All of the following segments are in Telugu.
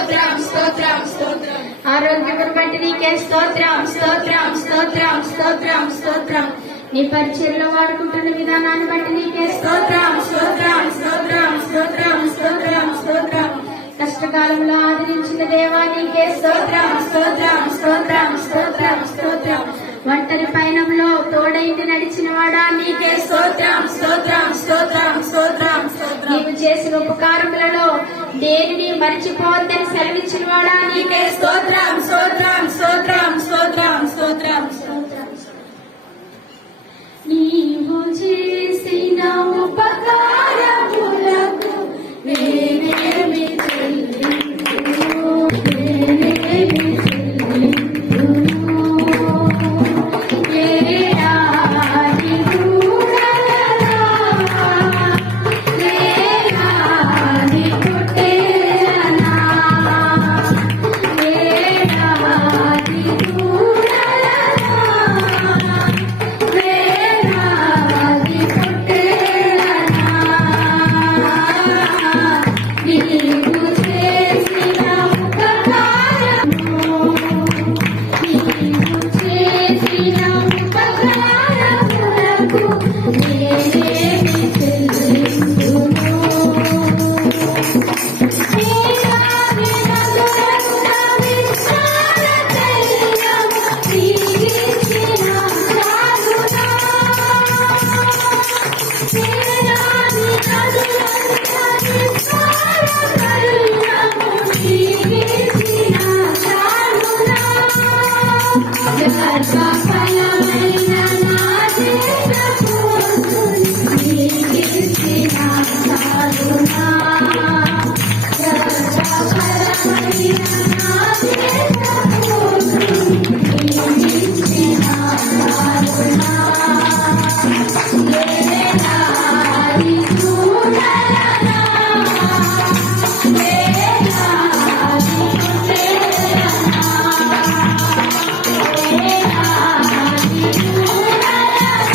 స్తోత్రం స్తోత్రం స్తోత్రం. ఆరోగ్యమును బట్టి నీకే స్తోత్రం స్తోత్రం స్తోత్రం స్తోత్రం స్తోత్రం. నీ పరిచయంలో వాడుకుంటున్న విధానాన్ని బట్టి నీకే స్తోత్రం స్తోత్రం స్తోత్రం స్తోత్రం స్తోత్రం స్తోత్రం. కష్టకాలంలో ఆదరించిన దేవా నీకే స్తోత్రం స్తోత్రం స్తోత్రం స్తోత్రం స్తోత్రం. ఒంటరి పయనంలో తోడైంది నడిచిన వాడా నీకే స్తోత్రం స్తోత్రం స్తోత్రం స్తోత్రం. నీవు చేసిన ఉపకారములలో దేనిని మరిచిపోవద్దని సెలవిచ్చిన వాడా నీకే స్తోత్రం స్తోత్రం స్తోత్రం స్తోత్రం స్తోత్రం స్తోత్రం. నీవు చేసిన ఉపకారములకు నేనేమి చెల్లింతును, నేనేమి చెల్లింతును. ఏడాది దూరలా, ఏడాది పుట్టేనా, ఏడాది దూరలా, ఏడాది పుట్టేనా. నీవు చేసిన ఉపకారము, నీవు చేసిన ఉపకారములకు నేనేమి చెల్లింతును. నీలాగే నదులన్న విస్తార తైలము నీవిచ్చిన చాలునా. నీలాగే నదులన్న విస్తార తైలము నీవిచ్చిన చాలునా. గర్భఫలమైన నా దేశపోతుని నీవిచ్చిన చాలునా. గర్భఫలమైన నా దేశపోతుని నీవిచ్చిన చాలునా. ఏడాది దూరలా, ఏడాది పుట్టేనా, ఏడాది దూరలా,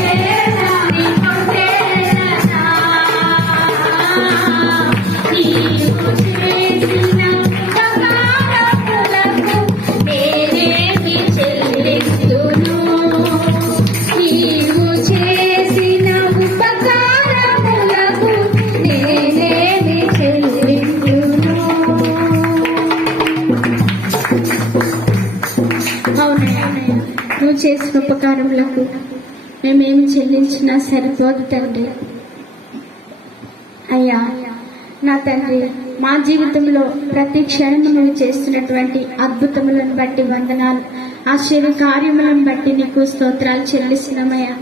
ఏడాది పుట్టేనా. నీవు చేసిన ఉపకారములకు నేనేమి చెల్లింతును. నీవు చేసిన ఉపకారములకు నేనేమి నువ్వు చేసిన ఉపకారములకు మేమేమి చెల్లించినా సరిపోదు తండ్రి. అయ్యా నా తండ్రి, మా జీవితంలో ప్రతి క్షణం నువ్వు చేస్తున్నటువంటి అద్భుతములను బట్టి వందనాలు, ఆశ్చర్య కార్యములను బట్టి నీకు స్తోత్రాలు చెల్లిస్తున్నామయ్యా.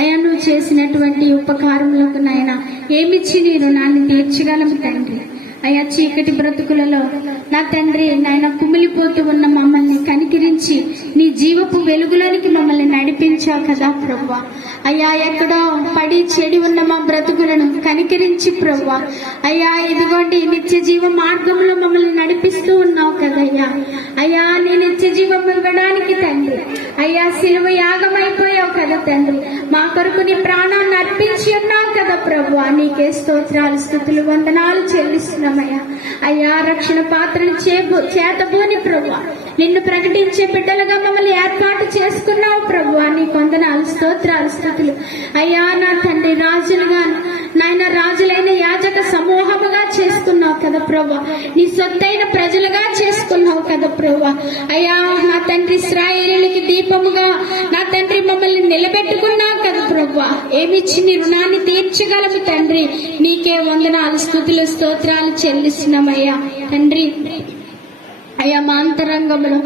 అయ్యా నువ్వు చేసినటువంటి ఉపకారములకు నాయన ఏమిచ్చి నీ రుణాన్ని తీర్చగలము తండ్రి. అయ్యా చీకటి బ్రతుకులలో నా తండ్రి నాయన కుమిలిపోతూ ఉన్న మమ్మల్ని కనికరించి నీ జీవపు వెలుగులోనికి మమ్మల్ని నడిపించావు కదా ప్రభువా. అయ్యా ఎక్కడో పడి చెడి ఉన్న మా బ్రతుకులను కనికరించి ప్రభువా అయ్యా ఇదిగోండి నిత్య జీవ మార్గంలో మమ్మల్ని నడిపిస్తూ ఉన్నావు కదయ్యా. అయ్యా నీ నిత్య జీవం ఇవ్వడానికి తండ్రి అయ్యా సిలువ యాగమైపోయావు కదా తండ్రి, మా కొరకు నీ ప్రాణాన్ని అర్పించి ఉన్నావు కదా ప్రభు. నీకే స్తోత్రాలు స్తుతులు వందనాలు చెల్లిస్తున్నామయ్యా. అయ్యా రక్షణ పాత్రను చేతబోని ప్రభు, నిన్ను ప్రకటించే బిడ్డలుగా మమ్మల్ని ఏర్పాటు చేసుకున్నావు ప్రభు. నీ వందనాలు స్తోత్రాలు స్తుతులు. అయ్యా నా తండ్రి, రాజులుగా నాయన రాజులైన యాజక సమూహముగా చేసుకున్నావు కదా ప్రభు, నీ సొత్తైన ప్రజలుగా చేసుకున్నావు కదా ప్రభు. అయ్యా నా తండ్రి, ఇశ్రాయేలుకి దీపముగా నా తండ్రి మమ్మల్ని నిలబెట్టుకున్నావు కదా ప్రభు. ఏమిచ్చి నీ రుణాన్ని తీర్చగలము తండ్రి. నీకే వందనాలు స్తుతులు స్తోత్రాలు చెల్లిస్తున్నామయ్యా తండ్రి. అయ్యా మా అంతరంగంలో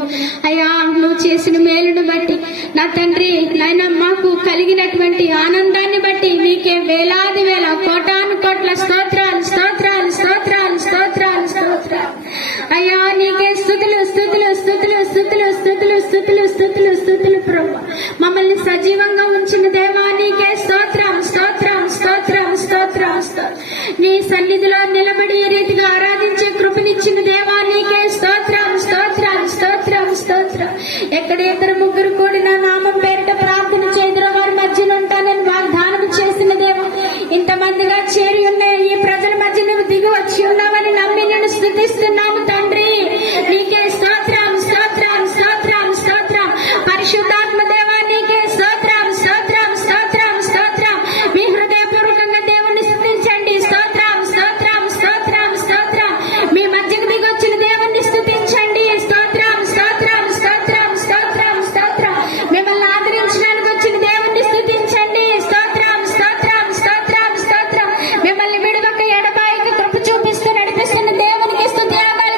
అయ్యా నువ్వు చేసిన మేలును బట్టి నా తండ్రి నాయన మాకు కలిగినటువంటి ఆనందాన్ని బట్టి నీకే వేలాది వేల కోటాను కోట్ల స్తోత్రాలు స్తోత్రాలు స్తోత్రాలు స్తోత్రాలు స్తోత్రాలు. అయ్యా నీకే స్తుతులు స్తుతులు స్తుతులు స్తుతులు స్తుతులు స్తుతులు స్తుతులు స్తుతులు ప్రభు. మమ్మల్ని సజీవంగా ఉంచిన దేవా నీకే స్తోత్రం స్తోత్రం స్తోత్రం స్తోత్రం స్తోత్రం. నీ సన్నిధిలో నిలబడి ఈ రీతిగా ఆరాధించే కృపనిచ్చిన దేవా నీకే స్తోత్రం స్తోత్రం స్తోత్రం స్తోత్రం. ఎక్కడ ఇద్దరు ముగ్గురు కూడిన